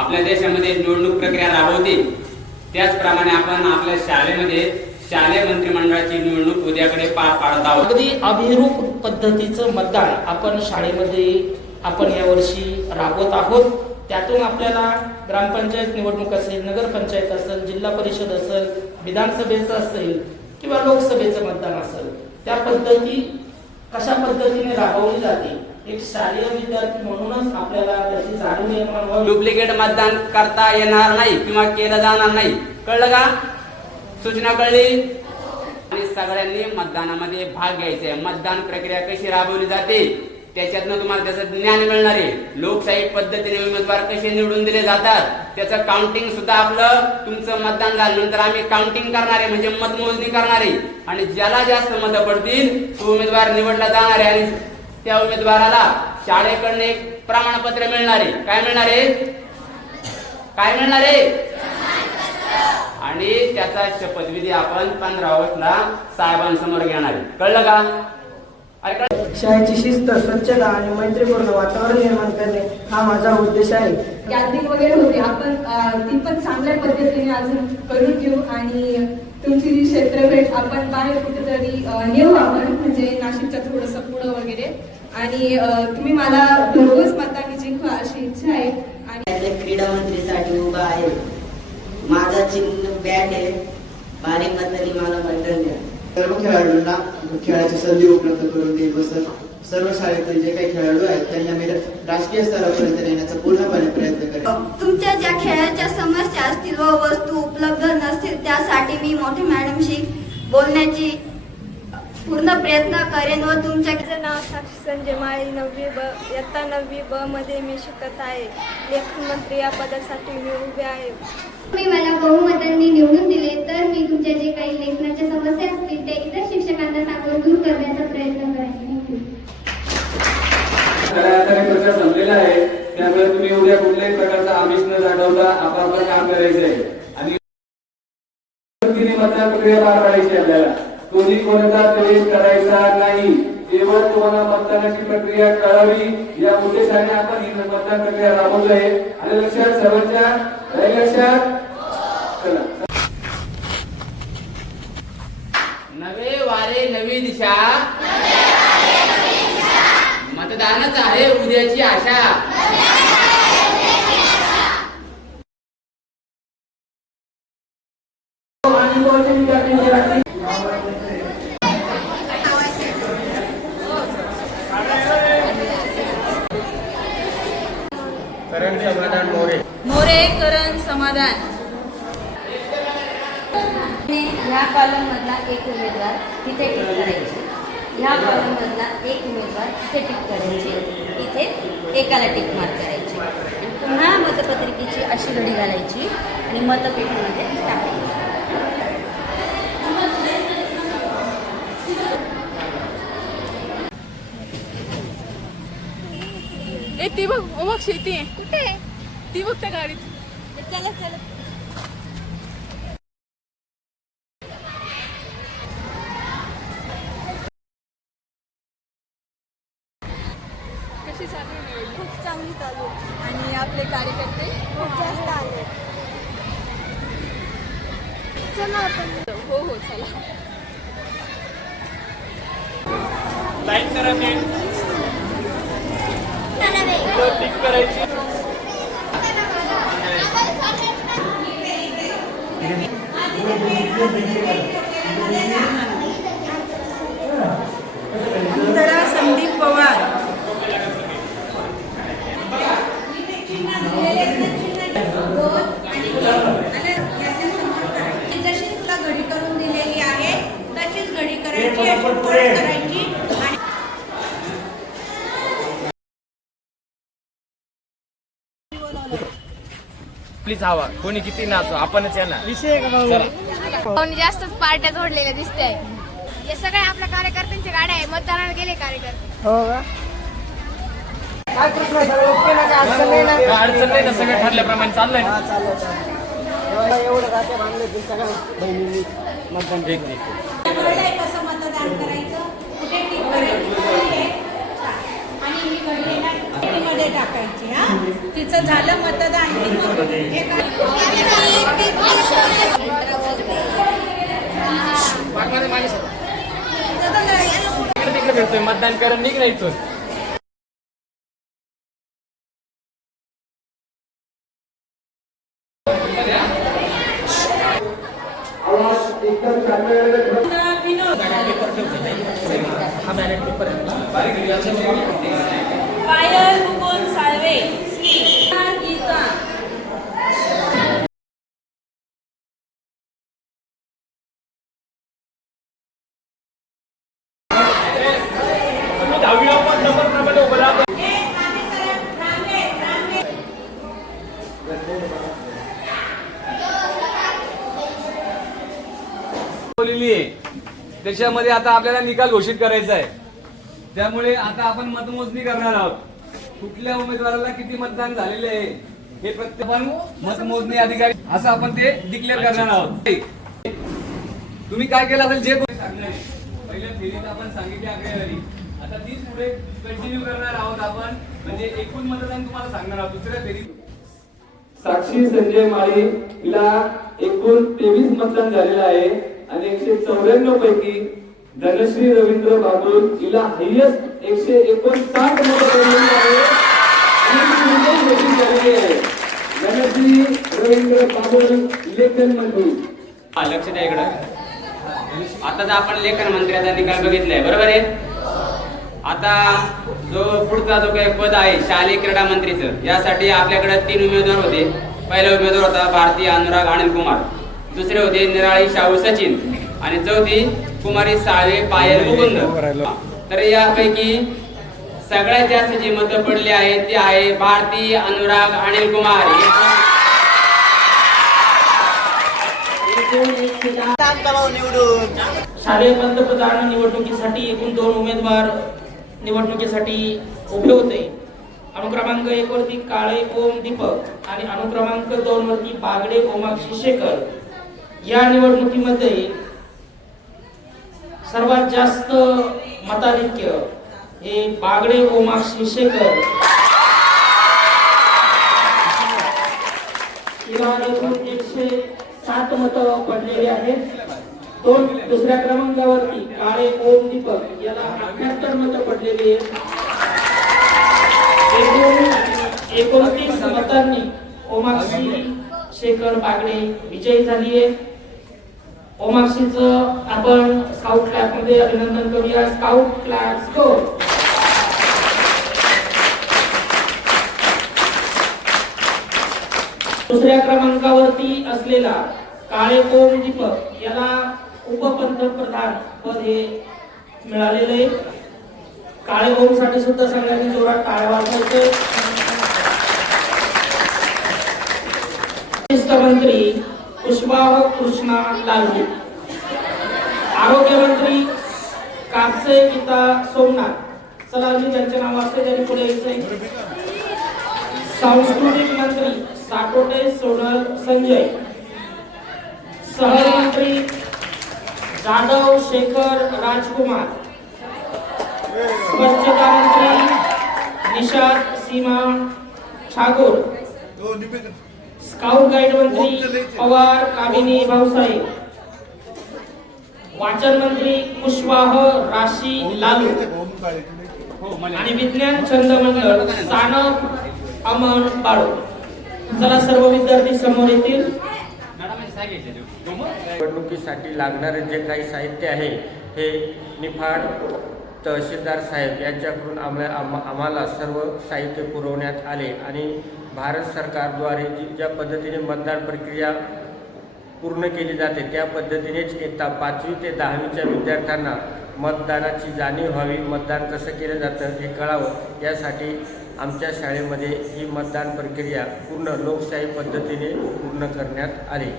आपल्या देशामध्ये निवडणूक प्रक्रिया राबवते. त्याचप्रमाणे आपण आपल्या शाळेमध्ये शालेय मंत्रिमंडळाची निवडणूक उद्याकडे पार पाडत आहोत. अगदी अभिरूप पद्धतीचं मतदान आपण शाळेमध्ये आपण यावर्षी राबवत आहोत. त्यातून आपल्याला ग्रामपंचायत निवडणूक असेल नगरपंचायत असेल जिल्हा परिषद असेल विधानसभेचं असेल किंवा लोकसभेचं मतदान असेल त्या पद्धती कशा पद्धतीने राबवली जाते? एक शालेय विद्यार्थी म्हणूनच आपल्याला त्याची जाणीव निर्माण व्हावी. डुप्लिकेट मतदान करता येणार नाही किंवा केलं जाणार नाही. कळलं का? सूचना कळली? आणि सगळ्यांनी मतदानामध्ये भाग घ्यायचा. आहे मतदान प्रक्रिया कशी राबवली जाते? त्याच्यातनं तुम्हाला त्याचं ज्ञान मिळणार आहे. लोकशाही पद्धतीने उमेदवार कसे निवडून दिले जातात? त्याचं काउंटिंग सुद्धा आपलं तुमचं मतदान झाल्यानंतर आम्ही काउंटिंग करणार आहे म्हणजे मतमोजणी करणार. आहे आणि ज्याला जास्त मतं पडतील तो उमेदवार निवडला जाणार आहे. आणि त्या उमेदवाराला शाळेकडनं एक प्रमाणपत्र मिळणार. आहे काय मिळणार? आहे काय मिळणार? आहे आणि त्याचा शपथविधी आपण पंधरा ऑगस्टला साहेबांसमोर घेणार आहे. कळलं का? शाळेची शिस्त स्वच्छता आणि मैत्रीपूर्ण वातावरण निर्माण करणे हा माझा उद्देश आहे. गॅदरिंग वगैरे होते. आपण ती पण चांगल्या पद्धतीने अजून करून घेऊ आणि तुमची जी क्षेत्रभेट आपण बाहेर कुठेतरी नेऊ आपण म्हणजे नाशिकच्या थोडस पुढं वगैरे. आणि तुम्ही मला भरघोस मताने जिंकवा अशी इच्छा आहे. आणि क्रीडा मंत्रीसाठी उभा आहे. माझा चिन्ह बॅट आहे. भारी मतांनी मला बटन द्या. सर्व खेळाडूंना खेळाची संधी उपलब्ध करून देईल व सर्व शाळेतील जे काही खेळाडू आहेत त्यांना मी राष्ट्रीय स्तरापर्यंत नेण्याचा पूर्णपणे प्रयत्न करेन. तुमच्या ज्या खेळाच्या समस्या असतील व वस्तू उपलब्ध नसतील त्यासाठी मी मोठे मॅडमशी बोलण्याची पूर्ण प्रयत्न करेन व तुमच्या नाव साक्षी संजय माळी नववी ब इयत्ता नववी ब मध्ये मी शिकत आहे. लेखन मंत्री या पदासाठी मी उभे आहे. तुम्ही मला बहुमतांनी निवडून दिले तर मी तुमच्या जे काही लेखनाच्या समस्या असतील ते इतर शिक्षकांना सांगून दूर करण्याचा प्रयत्न करेन. खऱ्या अर्थाने प्रचार संपलेला आहे. त्यामुळे तुम्ही उद्या कुठल्याही प्रकारचा आमिष न दाखवता आपापलं काम करायचं आहे आणि मतदान प्रक्रिया पार पाडायची आपल्याला. कोणी कोणाचा प्रवेश करायचा नाही. केवळ तुम्हाला मतदानाची प्रक्रिया कळावी. या उद्देशाने आपण ही मतदान प्रक्रिया राबवतोय. आणि लक्षात सर्वांच्या लक्षात नवे वारे नवी दिशा. मतदानच आहे उद्याची आशा. करण समाधान मोरे. मोरे करण समाधान. ह्या कॉलम मधला एक उमेदवार तिथे टिक करायचे. ह्या कॉलम मधला एक उमेदवार तिथे टिक करायचे. इथे एकाला टिक मार्क करायचे. आणि पुन्हा मतपत्रिकेची अशी घडी घालायची आणि मतपेटीमध्ये टाकायची. ए ती बघ ओमक शेती आहे. कुठे? ती बघ त्या गाडीत. चला चला. कशी चालू आहे निवडणूक? खूप चांगली चालू आहे. आणि आपले कार्यकर्ते खूप जास्त आले चला आपण. हो हो चला. लाईक करायची टिक करायची. अंतरा संदीप पवार. जशी तुला घडी करून दिलेली आहे तशीच घडी करायची अशी करायची. आणि प्लीज हवा. कोणी किती नाचो? आपणच येणार. कोणी जास्तच पार्ट्या जोडलेल्या दिसते हे सगळे आपल्या कार्यकर्त्यांच्या गाड्या आहे. मतदानाला गेले कार्यकर्ते. हो ना अडचण नाही ना? ना? सगळं ठरल्याप्रमाणे चाललंय कसं मतदान करायचं. टाकायची हा? तिचं झालं मतदान. मतदान करून निघायचं हा बॅलेट पेपर आहे पायल मुकुंद साळवे गीता बोललेली आहे त्याच्यामध्ये आता आपल्याला निकाल घोषित करायचा आहे. त्यामुळे आता आपण मतमोजणी करणार आहोत. कुठल्या उमेदवाराला किती मतदान झालेले आहे हे प्रत्येक मतमोजणी अधिकारी असं आपण ते डिक्लेअर करणार आहोत. तुम्ही काय केलं असेल जे कोणी सांगणार पहिल्या फेरीत आपण सांगितली आकडेवारी. आता तीच पुढे कंटिन्यू करणार आहोत आपण. म्हणजे एकूण मतदान तुम्हाला सांगणार आहोत. दुसऱ्या फेरीत साक्षी संजय माळी हिला एकूण तेवीस मतदान झालेलं आहे. आणि एकशे चौऱ्याण्णव पैकी धनश्री रवींद्र बागुल हिला हायेस्ट एकशे एकोणसाठ मतदान आहे. धनश्री रवींद्र बागुल लेखन मंत्री हा, लक्ष द्या इकडं. आताच आपण लेखन मंत्र्याचा निकाल बघितलाय बरोबर आहे? आता जो पुढचा जो काही पद आहे शालेय क्रीडा मंत्रीचं यासाठी आपल्याकडे तीन उमेदवार होते. पहिला उमेदवार होता भारतीय अनुराग आनंद कुमार दुसरे होते निराळी शाहू सचिन आणि चौथी कुमारी साळवे पायल मुकुंद तर यापैकी सगळ्यात जास्त जी मतं पडली आहेत ती आहे भारती अनुराग अनिल कुमार. शालेय पंतप्रधान निवडणुकीसाठी एकूण दोन उमेदवार निवडणुकीसाठी उभे होते. अनुक्रमांक एक वरती काळे ओम दीपक आणि अनुक्रमांक दोन वरती बागडे ओमाक्षी शेखर या निवडणुकीमध्ये सर्वात जास्त मताधिक्य हे बागडे ओमा शेखर किंवा एकशे सात मतं पडलेली आहेत. दोन दुसऱ्या क्रमांकावरती काळे ओम दीपक याला अठ्याहत्तर मतं पडलेली आहेत. एकोणतीस मतांनी ओमाक्षी शेखर बागडे विजयी झाली आहे ओमाक्षीचं आपण स्काउट क्लासमध्ये अभिनंदन करूया. स्काउट क्लॅब गो दुसऱ्या क्रमांकावरती असलेला काळे दीपक याला उपपंतप्रधान पद हे मिळालेले आहे. काळे ओमसाठी सुद्धा सगळ्यांनी जोरात टाळवा वाजवायचे मंत्री पुष्पाव कृष्णा लालजी आरोग्यमंत्री कापसे गीता सोमनाथ. चला ज्यांचे त्यांचे नाव असते त्यांनी पुढे यायचंय. सांस्कृतिक मंत्री साकोटे सोनल संजय. सहमंत्री जाधव शेखर राजकुमार. स्वच्छता मंत्री निषाद सीमा ठाकूर हो, स्काउट गाईड मंत्री पवार कामिनी भाऊसाहेब. वाचन मंत्री कुशवाह राशी लालू. आणि विज्ञान छंद मंडळ सानप अमन बाळू. चला सर्व विद्यार्थी समोर येतील. निवडणुकीसाठी लागणारे जे काही साहित्य आहे हे निफाड तहसीलदार साहेब यांच्याकडून आम्हा आम्हा- आम्हाला सर्व साहित्य पुरवण्यात आले आणि भारत सरकारद्वारे जी ज्या पद्धतीने मतदान प्रक्रिया पूर्ण केली जाते त्या पद्धतीनेच इयत्ता पाचवी ते दहावीच्या विद्यार्थ्यांना मतदानाची जाणीव व्हावी मतदान कसं केलं जातं हे कळावं यासाठी आमच्या शाळेमध्ये ही मतदान प्रक्रिया पूर्ण लोकशाही पद्धतीने पूर्ण करण्यात आली.